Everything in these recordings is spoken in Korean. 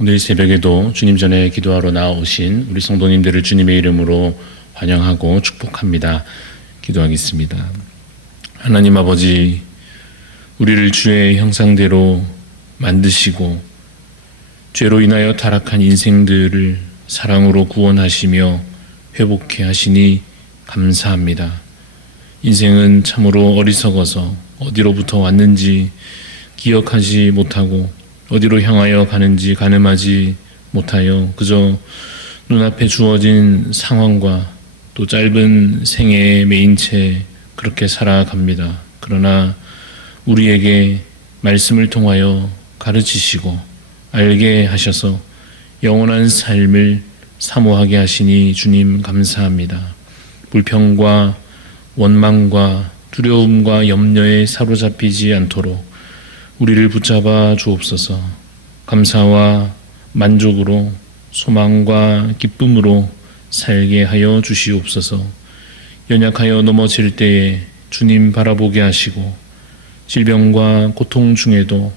오늘 새벽에도 주님 전에 기도하러 나오신 우리 성도님들을 주님의 이름으로 환영하고 축복합니다. 기도하겠습니다. 하나님 아버지, 우리를 주의 형상대로 만드시고 죄로 인하여 타락한 인생들을 사랑으로 구원하시며 회복해 하시니 감사합니다. 인생은 참으로 어리석어서 어디로부터 왔는지 기억하지 못하고 어디로 향하여 가는지 가늠하지 못하여 그저 눈앞에 주어진 상황과 또 짧은 생애에 매인 채 그렇게 살아갑니다. 그러나 우리에게 말씀을 통하여 가르치시고 알게 하셔서 영원한 삶을 사모하게 하시니 주님 감사합니다. 불평과 원망과 두려움과 염려에 사로잡히지 않도록 우리를 붙잡아 주옵소서. 감사와 만족으로 소망과 기쁨으로 살게 하여 주시옵소서. 연약하여 넘어질 때에 주님 바라보게 하시고 질병과 고통 중에도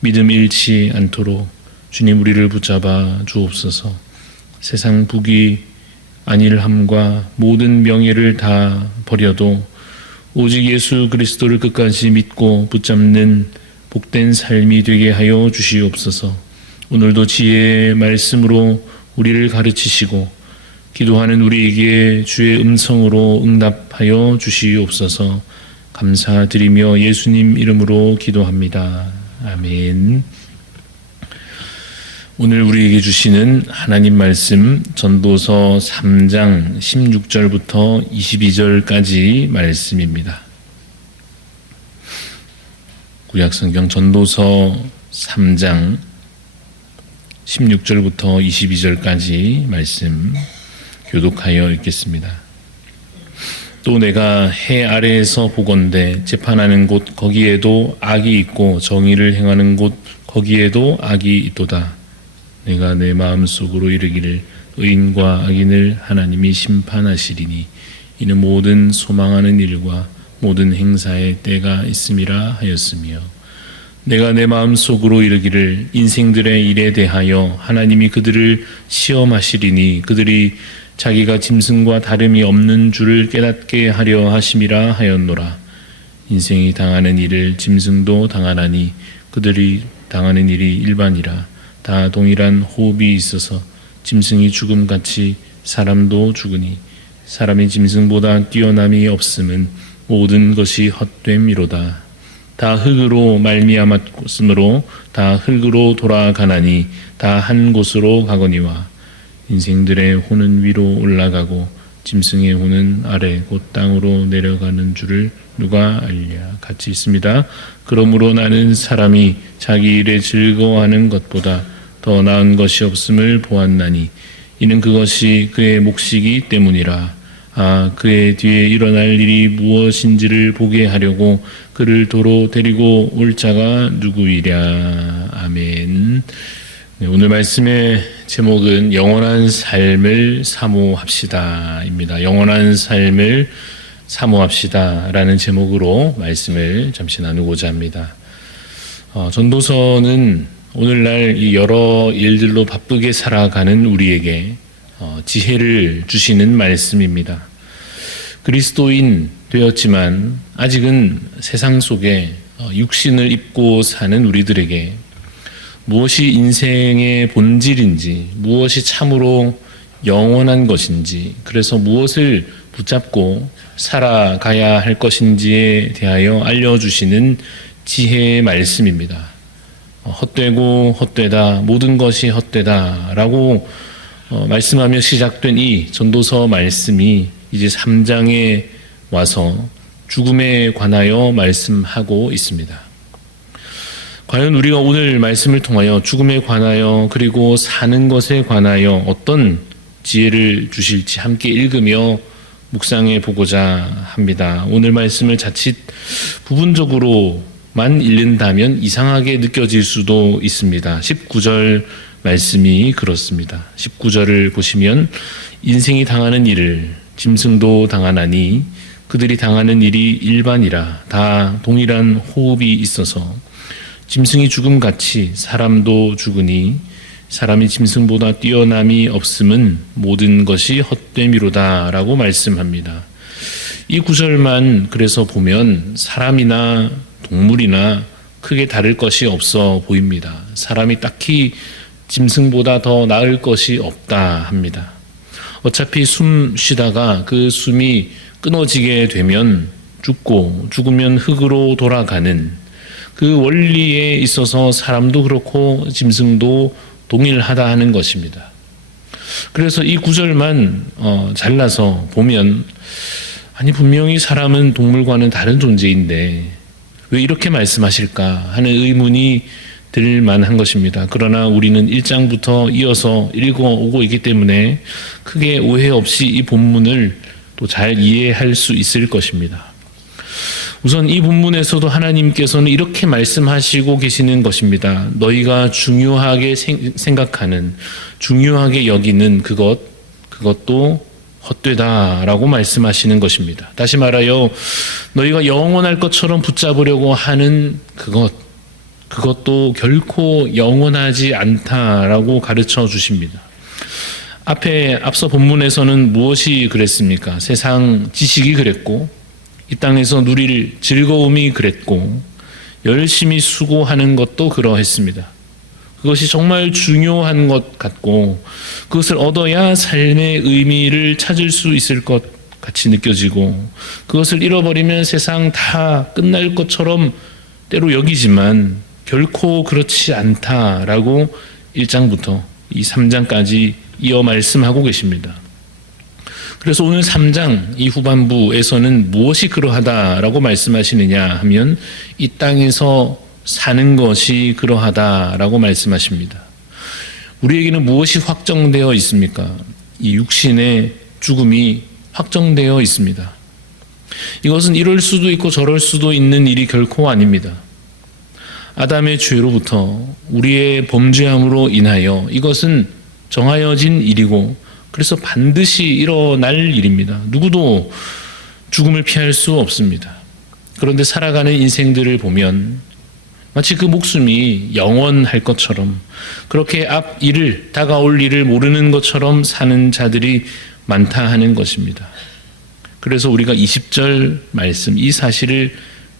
믿음 잃지 않도록 주님 우리를 붙잡아 주옵소서. 세상 부귀 안일함과 모든 명예를 다 버려도 오직 예수 그리스도를 끝까지 믿고 붙잡는 복된 삶이 되게 하여 주시옵소서. 오늘도 지혜의 말씀으로 우리를 가르치시고 기도하는 우리에게 주의 음성으로 응답하여 주시옵소서. 감사드리며 예수님 이름으로 기도합니다. 아멘. 오늘 우리에게 주시는 하나님 말씀 전도서 3장 16절부터 22절까지 말씀입니다. 구약성경 전도서 3장 16절부터 22절까지 말씀 교독하여 읽겠습니다. 또 내가 해 아래에서 보건대 재판하는 곳 거기에도 악이 있고 정의를 행하는 곳 거기에도 악이 있도다. 내가 내 마음속으로 이르기를 의인과 악인을 하나님이 심판하시리니 이는 모든 소망하는 일과 모든 행사에 때가 있음이라 하였으며 내가 내 마음속으로 이르기를 인생들의 일에 대하여 하나님이 그들을 시험하시리니 그들이 자기가 짐승과 다름이 없는 줄을 깨닫게 하려 하심이라 하였노라. 인생이 당하는 일을 짐승도 당하나니 그들이 당하는 일이 일반이라. 다 동일한 호흡이 있어서 짐승이 죽음같이 사람도 죽으니 사람이 짐승보다 뛰어남이 없음은 모든 것이 헛됨이로다. 다 흙으로 말미암았으므로 다 흙으로 돌아가나니 다 한 곳으로 가거니와 인생들의 혼은 위로 올라가고 짐승의 혼은 아래 곧 땅으로 내려가는 줄을 누가 알랴. 같이 있습니다. 그러므로 나는 사람이 자기 일에 즐거워하는 것보다 더 나은 것이 없음을 보았나니 이는 그것이 그의 몫이기 때문이라. 그의 뒤에 일어날 일이 무엇인지를 보게 하려고 그를 도로 데리고 올 자가 누구이랴. 아멘. 네, 오늘 말씀의 제목은 영원한 삶을 사모합시다 입니다. 영원한 삶을 사모합시다 라는 제목으로 말씀을 잠시 나누고자 합니다. 전도서는 오늘날 이 여러 일들로 바쁘게 살아가는 우리에게 지혜를 주시는 말씀입니다. 그리스도인 되었지만 아직은 세상 속에 육신을 입고 사는 우리들에게 무엇이 인생의 본질인지, 무엇이 참으로 영원한 것인지, 그래서 무엇을 붙잡고 살아가야 할 것인지에 대하여 알려주시는 지혜의 말씀입니다. 헛되고 헛되다, 모든 것이 헛되다라고 말씀하며 시작된 이 전도서 말씀이 이제 3장에 와서 죽음에 관하여 말씀하고 있습니다. 과연 우리가 오늘 말씀을 통하여 죽음에 관하여 그리고 사는 것에 관하여 어떤 지혜를 주실지 함께 읽으며 묵상해 보고자 합니다. 오늘 말씀을 자칫 부분적으로만 읽는다면 이상하게 느껴질 수도 있습니다. 19절 말씀이 그렇습니다. 19절을 보시면 인생이 당하는 일을 짐승도 당하나니 그들이 당하는 일이 일반이라. 다 동일한 호흡이 있어서 짐승이 죽음같이 사람도 죽으니 사람이 짐승보다 뛰어남이 없음은 모든 것이 헛됨이로다라고 말씀합니다. 이 구절만 그래서 보면 사람이나 동물이나 크게 다를 것이 없어 보입니다. 사람이 딱히 짐승보다 더 나을 것이 없다 합니다. 어차피 숨 쉬다가 그 숨이 끊어지게 되면 죽고 죽으면 흙으로 돌아가는 그 원리에 있어서 사람도 그렇고 짐승도 동일하다 하는 것입니다. 그래서 이 구절만 잘라서 보면 아니 분명히 사람은 동물과는 다른 존재인데 왜 이렇게 말씀하실까 하는 의문이 들 만한 것입니다. 그러나 우리는 1장부터 이어서 읽어오고 있기 때문에 크게 오해 없이 이 본문을 또 잘 이해할 수 있을 것입니다. 우선 이 본문에서도 하나님께서는 이렇게 말씀하시고 계시는 것입니다. 너희가 중요하게 생각하는, 중요하게 여기는 그것도 헛되다라고 말씀하시는 것입니다. 다시 말하여 너희가 영원할 것처럼 붙잡으려고 하는 그것도 결코 영원하지 않다라고 가르쳐 주십니다. 앞서 본문에서는 무엇이 그랬습니까? 세상 지식이 그랬고 이 땅에서 누릴 즐거움이 그랬고 열심히 수고하는 것도 그러했습니다. 그것이 정말 중요한 것 같고 그것을 얻어야 삶의 의미를 찾을 수 있을 것 같이 느껴지고 그것을 잃어버리면 세상 다 끝날 것처럼 때로 여기지만 결코 그렇지 않다라고 1장부터 이 3장까지 이어 말씀하고 계십니다. 그래서 오늘 3장 이 후반부에서는 무엇이 그러하다라고 말씀하시느냐 하면 이 땅에서 사는 것이 그러하다라고 말씀하십니다. 우리에게는 무엇이 확정되어 있습니까? 이 육신의 죽음이 확정되어 있습니다. 이것은 이럴 수도 있고 저럴 수도 있는 일이 결코 아닙니다. 아담의 죄로부터 우리의 범죄함으로 인하여 이것은 정하여진 일이고 그래서 반드시 일어날 일입니다. 누구도 죽음을 피할 수 없습니다. 그런데 살아가는 인생들을 보면 마치 그 목숨이 영원할 것처럼 그렇게 앞 일을 다가올 일을 모르는 것처럼 사는 자들이 많다 하는 것입니다. 그래서 우리가 20절 말씀 이 사실을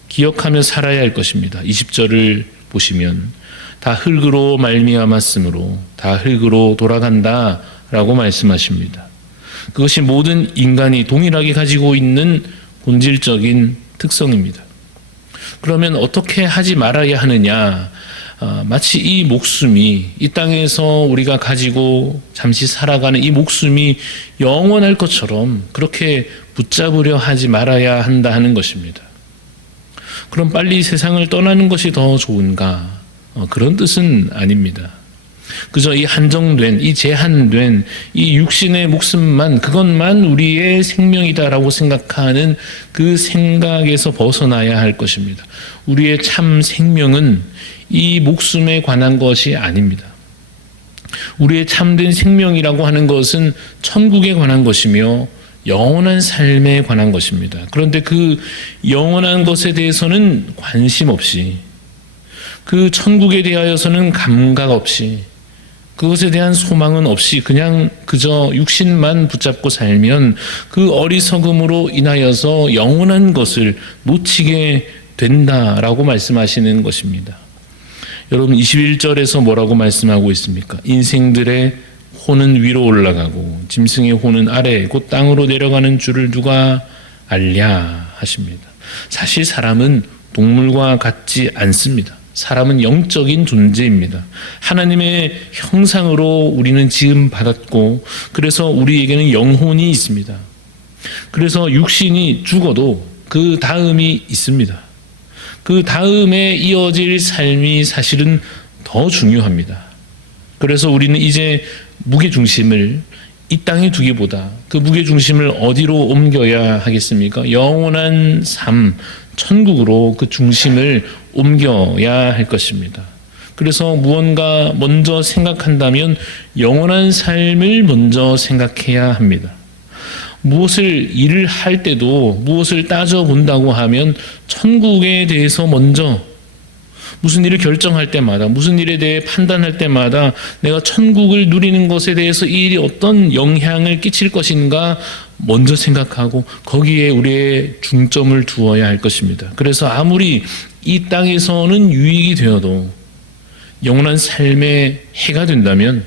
기억하며 살아야 할 것입니다. 20절을 보시면 다 흙으로 말미암았으므로 다 흙으로 돌아간다라고 말씀하십니다. 그것이 모든 인간이 동일하게 가지고 있는 본질적인 특성입니다. 그러면 어떻게 하지 말아야 하느냐? 마치 이 목숨이 이 땅에서 우리가 가지고 잠시 살아가는 이 목숨이 영원할 것처럼 그렇게 붙잡으려 하지 말아야 한다 하는 것입니다. 그럼 빨리 세상을 떠나는 것이 더 좋은가? 그런 뜻은 아닙니다. 그저 이 한정된, 이 제한된 이 육신의 목숨만 그것만 우리의 생명이다라고 생각하는 그 생각에서 벗어나야 할 것입니다. 우리의 참 생명은 이 목숨에 관한 것이 아닙니다. 우리의 참된 생명이라고 하는 것은 천국에 관한 것이며 영원한 삶에 관한 것입니다. 그런데 그 영원한 것에 대해서는 관심 없이 그 천국에 대하여서는 감각 없이 그것에 대한 소망은 없이 그냥 그저 육신만 붙잡고 살면 그 어리석음으로 인하여서 영원한 것을 놓치게 된다라고 말씀하시는 것입니다. 여러분 21절에서 뭐라고 말씀하고 있습니까? 인생들의 혼은 위로 올라가고 짐승의 혼은 아래 곧 땅으로 내려가는 줄을 누가 알랴 하십니다. 사실 사람은 동물과 같지 않습니다. 사람은 영적인 존재입니다. 하나님의 형상으로 우리는 지음 받았고 그래서 우리에게는 영혼이 있습니다. 그래서 육신이 죽어도 그 다음이 있습니다. 그 다음에 이어질 삶이 사실은 더 중요합니다. 그래서 우리는 이제 무게중심을 이 땅에 두기보다 그 무게중심을 어디로 옮겨야 하겠습니까? 영원한 삶, 천국으로 그 중심을 옮겨야 할 것입니다. 그래서 무언가 먼저 생각한다면 영원한 삶을 먼저 생각해야 합니다. 무엇을 일을 할 때도 무엇을 따져본다고 하면 천국에 대해서 먼저 무슨 일을 결정할 때마다, 무슨 일에 대해 판단할 때마다 내가 천국을 누리는 것에 대해서 이 일이 어떤 영향을 끼칠 것인가 먼저 생각하고 거기에 우리의 중점을 두어야 할 것입니다. 그래서 아무리 이 땅에서는 유익이 되어도 영원한 삶의 해가 된다면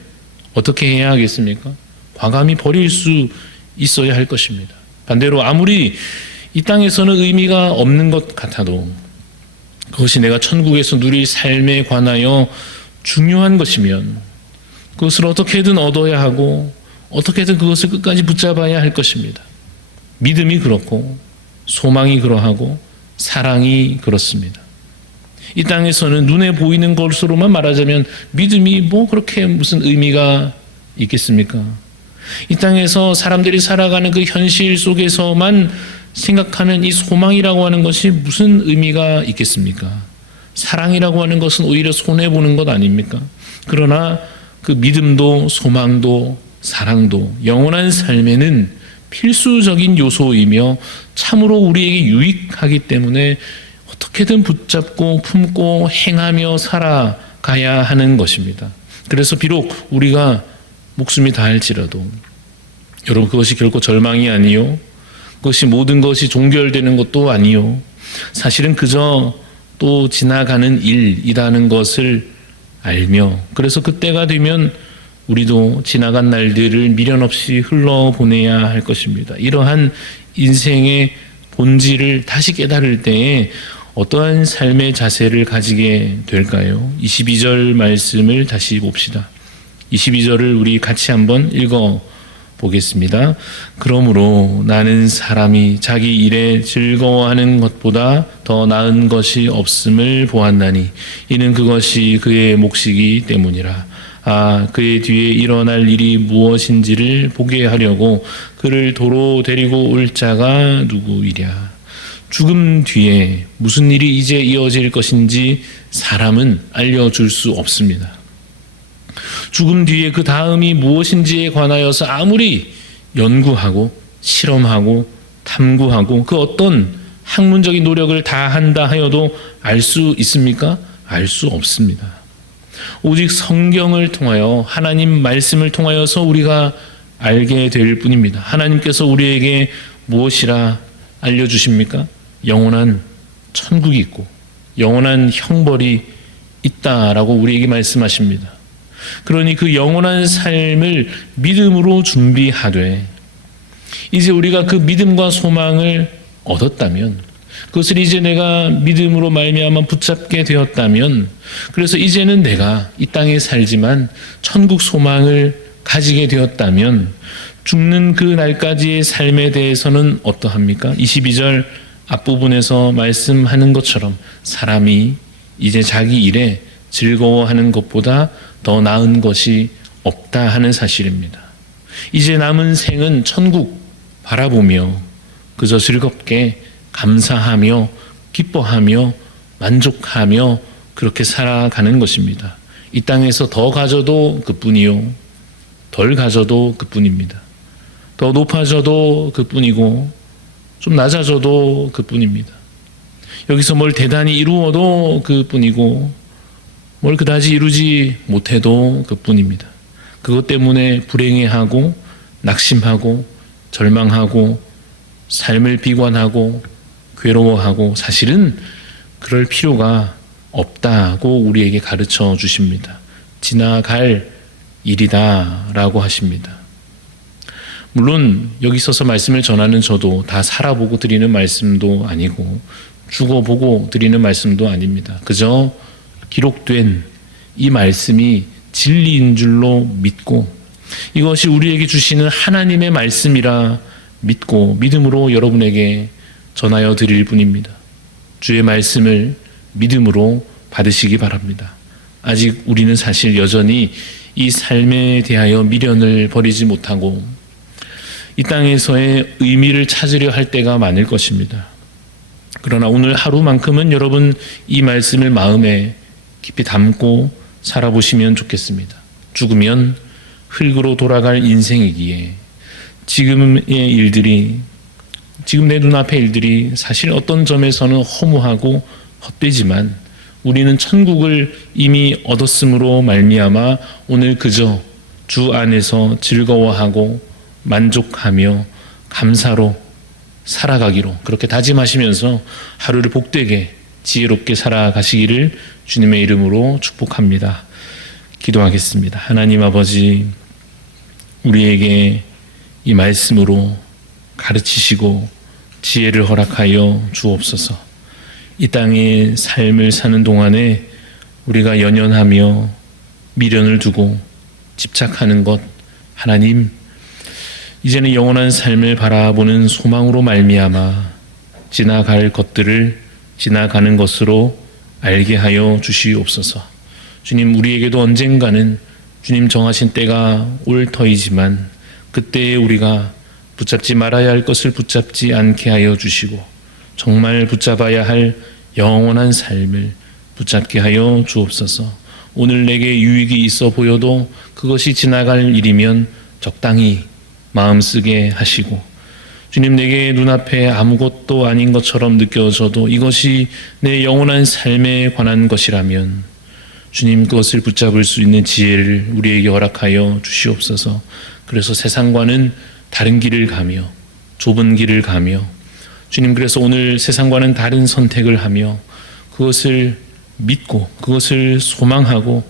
어떻게 해야 하겠습니까? 과감히 버릴 수 있어야 할 것입니다. 반대로 아무리 이 땅에서는 의미가 없는 것 같아도 그것이 내가 천국에서 누릴 삶에 관하여 중요한 것이면 그것을 어떻게든 얻어야 하고 어떻게든 그것을 끝까지 붙잡아야 할 것입니다. 믿음이 그렇고 소망이 그러하고 사랑이 그렇습니다. 이 땅에서는 눈에 보이는 것으로만 말하자면 믿음이 뭐 그렇게 무슨 의미가 있겠습니까? 이 땅에서 사람들이 살아가는 그 현실 속에서만 생각하면 이 소망이라고 하는 것이 무슨 의미가 있겠습니까? 사랑이라고 하는 것은 오히려 손해보는 것 아닙니까? 그러나 그 믿음도 소망도 사랑도 영원한 삶에는 필수적인 요소이며 참으로 우리에게 유익하기 때문에 어떻게든 붙잡고 품고 행하며 살아가야 하는 것입니다. 그래서 비록 우리가 목숨이 다할지라도 여러분 그것이 결코 절망이 아니요, 그것이 모든 것이 종결되는 것도 아니요, 사실은 그저 또 지나가는 일이라는 것을 알며 그래서 그때가 되면 우리도 지나간 날들을 미련 없이 흘러보내야 할 것입니다. 이러한 인생의 본질을 다시 깨달을 때에 어떠한 삶의 자세를 가지게 될까요? 22절 말씀을 다시 봅시다. 22절을 우리 같이 한번 읽어 보겠습니다. 그러므로 나는 사람이 자기 일에 즐거워하는 것보다 더 나은 것이 없음을 보았나니 이는 그것이 그의 몫이기 때문이라. 그의 뒤에 일어날 일이 무엇인지를 보게 하려고 그를 도로 데리고 올 자가 누구이랴. 죽음 뒤에 무슨 일이 이제 이어질 것인지 사람은 알려줄 수 없습니다. 죽음 뒤에 그 다음이 무엇인지에 관하여서 아무리 연구하고 실험하고 탐구하고 그 어떤 학문적인 노력을 다 한다 하여도 알 수 있습니까? 알 수 없습니다. 오직 성경을 통하여 하나님 말씀을 통하여서 우리가 알게 될 뿐입니다. 하나님께서 우리에게 무엇이라 알려주십니까? 영원한 천국이 있고 영원한 형벌이 있다라고 우리에게 말씀하십니다. 그러니 그 영원한 삶을 믿음으로 준비하되 이제 우리가 그 믿음과 소망을 얻었다면 그것을 이제 내가 믿음으로 말미암아 붙잡게 되었다면 그래서 이제는 내가 이 땅에 살지만 천국 소망을 가지게 되었다면 죽는 그 날까지의 삶에 대해서는 어떠합니까? 22절 앞부분에서 말씀하는 것처럼 사람이 이제 자기 일에 즐거워하는 것보다 더 나은 것이 없다 하는 사실입니다. 이제 남은 생은 천국 바라보며 그저 즐겁게 감사하며 기뻐하며 만족하며 그렇게 살아가는 것입니다. 이 땅에서 더 가져도 그뿐이요, 덜 가져도 그뿐입니다. 더 높아져도 그뿐이고 좀 낮아져도 그뿐입니다. 여기서 뭘 대단히 이루어도 그뿐이고 뭘 그다지 이루지 못해도 그뿐입니다. 그것 때문에 불행해하고 낙심하고 절망하고 삶을 비관하고 괴로워하고 사실은 그럴 필요가 없다고 우리에게 가르쳐 주십니다. 지나갈 일이다라고 하십니다. 물론 여기 서서 말씀을 전하는 저도 다 살아보고 드리는 말씀도 아니고 죽어보고 드리는 말씀도 아닙니다. 그저 기록된 이 말씀이 진리인 줄로 믿고 이것이 우리에게 주시는 하나님의 말씀이라 믿고 믿음으로 여러분에게 전하여 드릴 뿐입니다. 주의 말씀을 믿음으로 받으시기 바랍니다. 아직 우리는 사실 여전히 이 삶에 대하여 미련을 버리지 못하고 이 땅에서의 의미를 찾으려 할 때가 많을 것입니다. 그러나 오늘 하루만큼은 여러분 이 말씀을 마음에 깊이 담고 살아보시면 좋겠습니다. 죽으면 흙으로 돌아갈 인생이기에 지금의 일들이, 지금 내 눈앞의 일들이 사실 어떤 점에서는 허무하고 헛되지만 우리는 천국을 이미 얻었으므로 말미암아 오늘 그저 주 안에서 즐거워하고 만족하며 감사로 살아가기로 그렇게 다짐하시면서 하루를 복되게 지혜롭게 살아가시기를 주님의 이름으로 축복합니다. 기도하겠습니다. 하나님 아버지, 우리에게 이 말씀으로 가르치시고 지혜를 허락하여 주옵소서. 이 땅의 삶을 사는 동안에 우리가 연연하며 미련을 두고 집착하는 것, 하나님, 이제는 영원한 삶을 바라보는 소망으로 말미암아 지나갈 것들을 지나가는 것으로 알게 하여 주시옵소서. 주님, 우리에게도 언젠가는 주님 정하신 때가 올 터이지만 그때에 우리가 붙잡지 말아야 할 것을 붙잡지 않게 하여 주시고 정말 붙잡아야 할 영원한 삶을 붙잡게 하여 주옵소서. 오늘 내게 유익이 있어 보여도 그것이 지나갈 일이면 적당히 마음 쓰게 하시고, 주님, 내게 눈앞에 아무것도 아닌 것처럼 느껴져도 이것이 내 영원한 삶에 관한 것이라면 주님, 그것을 붙잡을 수 있는 지혜를 우리에게 허락하여 주시옵소서. 그래서 세상과는 다른 길을 가며 좁은 길을 가며 주님, 그래서 오늘 세상과는 다른 선택을 하며 그것을 믿고 그것을 소망하고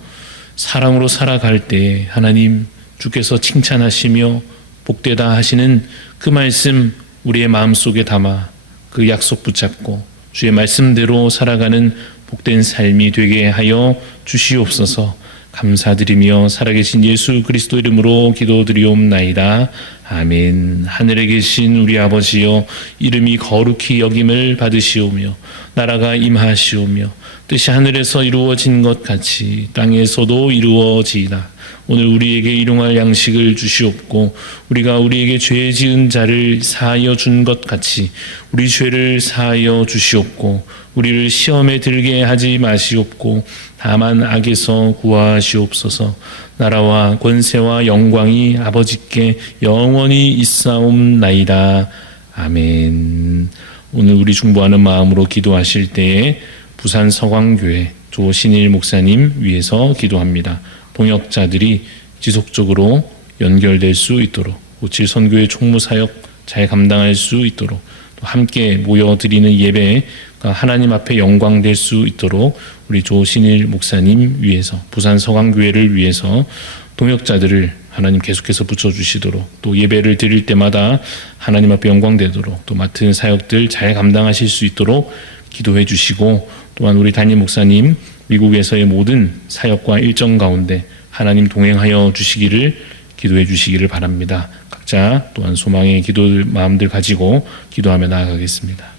사랑으로 살아갈 때에 하나님 주께서 칭찬하시며 복되다 하시는 그 말씀 우리의 마음속에 담아 그 약속 붙잡고 주의 말씀대로 살아가는 복된 삶이 되게 하여 주시옵소서. 감사드리며 살아계신 예수 그리스도 이름으로 기도드리옵나이다. 아멘. 하늘에 계신 우리 아버지여, 이름이 거룩히 여김을 받으시오며 나라가 임하시오며 뜻이 하늘에서 이루어진 것 같이 땅에서도 이루어지이다. 오늘 우리에게 일용할 양식을 주시옵고 우리가 우리에게 죄 지은 자를 사하여 준 것 같이 우리 죄를 사하여 주시옵고 우리를 시험에 들게 하지 마시옵고 다만 악에서 구하시옵소서. 나라와 권세와 영광이 아버지께 영원히 있사옵나이다. 아멘. 오늘 우리 중보하는 마음으로 기도하실 때에 부산 서광교회 조신일 목사님 위해서 기도합니다. 동역자들이 지속적으로 연결될 수 있도록, 57 선교회 총무사역 잘 감당할 수 있도록, 또 함께 모여드리는 예배가 하나님 앞에 영광될 수 있도록 우리 조신일 목사님 위해서, 부산 서광교회를 위해서 동역자들을 하나님 계속해서 붙여주시도록, 또 예배를 드릴 때마다 하나님 앞에 영광되도록, 또 맡은 사역들 잘 감당하실 수 있도록 기도해 주시고, 또한 우리 담임 목사님 미국에서의 모든 사역과 일정 가운데 하나님 동행하여 주시기를 기도해 주시기를 바랍니다. 각자 또한 소망의 기도 마음들 가지고 기도하며 나아가겠습니다.